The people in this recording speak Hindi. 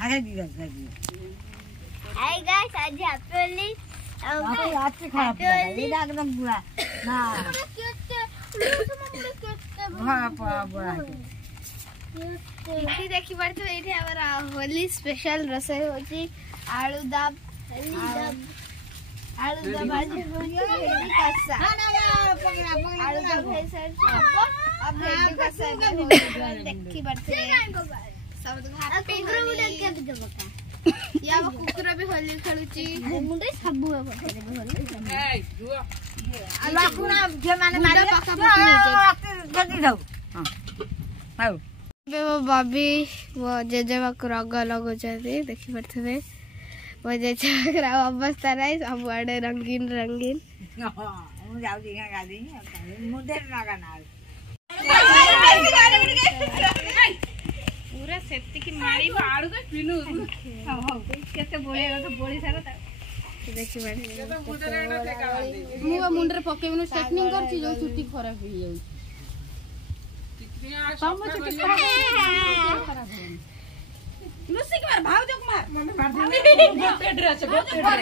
आगे दी हाय गाइस आज हैप्पी होली आज से खराब ये एकदम बुरा ना हां बुरा इठी देखि पड़तो एठी हमरा होली स्पेशल रसोई होची आलू दाब आज होलियो कसा ना पकड़ा आलू दाब है सर अब भेंडी कसा देखि पड़ते सब तो हैप्पी होली या वो कुकुरा भी होली खेलुची मुंडे सब होली ए जुआ लाकुना जे माने मारे जल्दी जाओ हां आओ वो भाभी वो जेजेबा को रंग लगो देखी पड़े वो जेजेबा अवस्था नहीं सब आड़े रंगीन रंगीन पूरा सेफ्टी की मारी आड़ू के पिनु केते बोले तो बोली सारा देखि बाड़ी मु मुंडरे पकेबनु स्ट्रेटनिंग करछि जो चुट्टी खराब हो जाउ सब चुट्टी खराब हो लुसी के मार भाव जो मार मम्मी मार दे पेट रे